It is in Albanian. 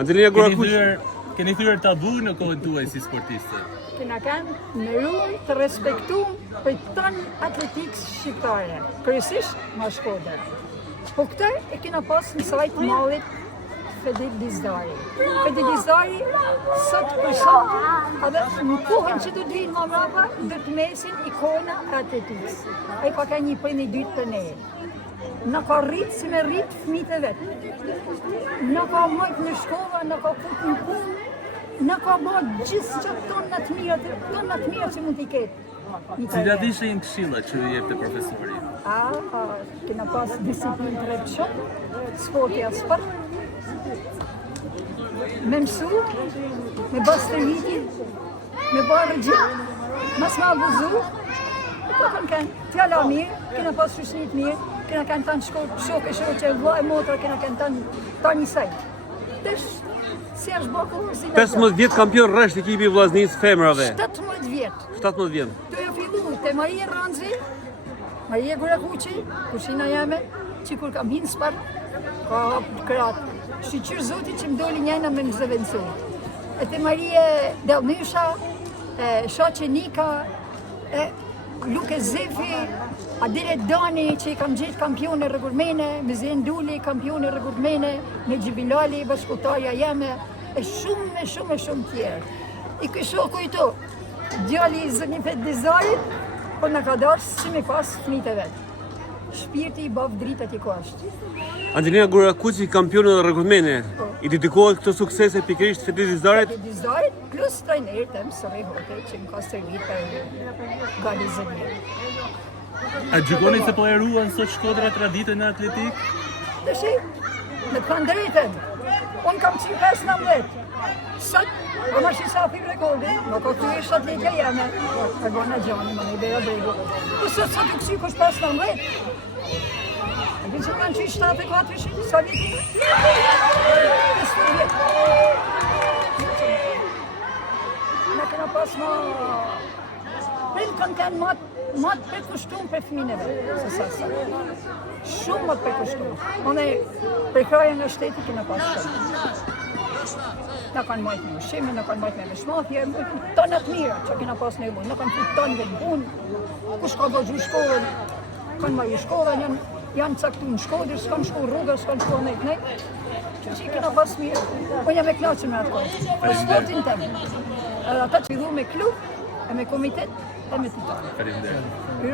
Angelina Gorakuq. Keni thyer tabu në kohën tuaj si sportiste? Kena kanë ndëruar të respektuar për ton atletikës shqiptare, kryesisht mashkullore. Po këtë e kena pas në sajt mallit Fedik Dizdari. Fedik Dizdari sot për sot, edhe në kohën që do të vinë më mbrapa, do të mesin ikona e atletikës. Ai pa ka një prej dytë të ne. Në ka rritë si me rritë fëmijët e vetë. Në ka majtë në shkolla, në ka putë në punë, në ka bërë gjithë që tonë të mirë që mund t'i ketë. Cilat ishin këshilla që ju jepte profesori? Kena pas disiplinë të rejtë shumë, sporti as sport, me mësu, me bërë stërvitin, me bërë rëgjit, mas ma abuzu, po kanë fjalla mirë, kena pas shushnit mirë, kena kanë tanë shokë që vla e motra, kena kanë tanë njësaj. Tesh, si është bëku, si në 15 vjet kampion rresht ekipi i vllaznisë femrave. 17 vjet. 17 vjet. Të e fillu te Maria Ranzi, Maria Gorakuqi, kushina jeme, që kur kam hinë spart, ka kratë. Shqyqyrë zoti që më doli njëna me më zëvencu. E te Maria Delnysha, Shoqe Nika, Luke Zefi, Adire Dani që i kam gjithë kampione rregulmene, me Zen Duli kampione rregulmene, me Gjibilali, bashkëtarja jeme, e shumë tjerë. I kësho kujto, djali i zënjë Fedik Dizdarit, po në ka darë si me pas fëmijët e vetë. Shpirti i bavë dritat i kashtë. Angelina Gorakuq, kampione rregulmene, i dedikohet këto suksese pikërisht Fedik Dizdarit? Fedik Dizdarit plus trajnerit tem Sëri Hoke që më ka servit për gali zënjë. A gjykoni se po e ruan sot Shkodra traditën e atletik? Të shi, me të kanë drejten, unë kam qi 15. Sot, a ma shi sa fi rekordin, më ka të ishtë atletja jeme, e gona gjani, më në i beja bregu. Po sot të kësi kush 15. A di që kanë qi 74 shi, sa viti? 15 vjet. Në kena pas ma... Primë kanë kanë matë për kushtum për fëmineve, se sa. Shumë matë për kushtum. One, për kraja nga shteti kena pas shumë. Në kanë majtë me ushimi, në kanë majtë me shmathje, tonët mira që kena pas në mund. Në kanë futë tonë dhe në punë, kush ka do gjuhë shkollën, kanë marrë shkollën, janë caktu në shkodër, s'kanë shku rrugër, s'kanë shku nejt. Që kena pas mirë, unë jam e knaqën me atë kohë, për sportin temë. Ata që fillu me klub, e me komitet, e me titan.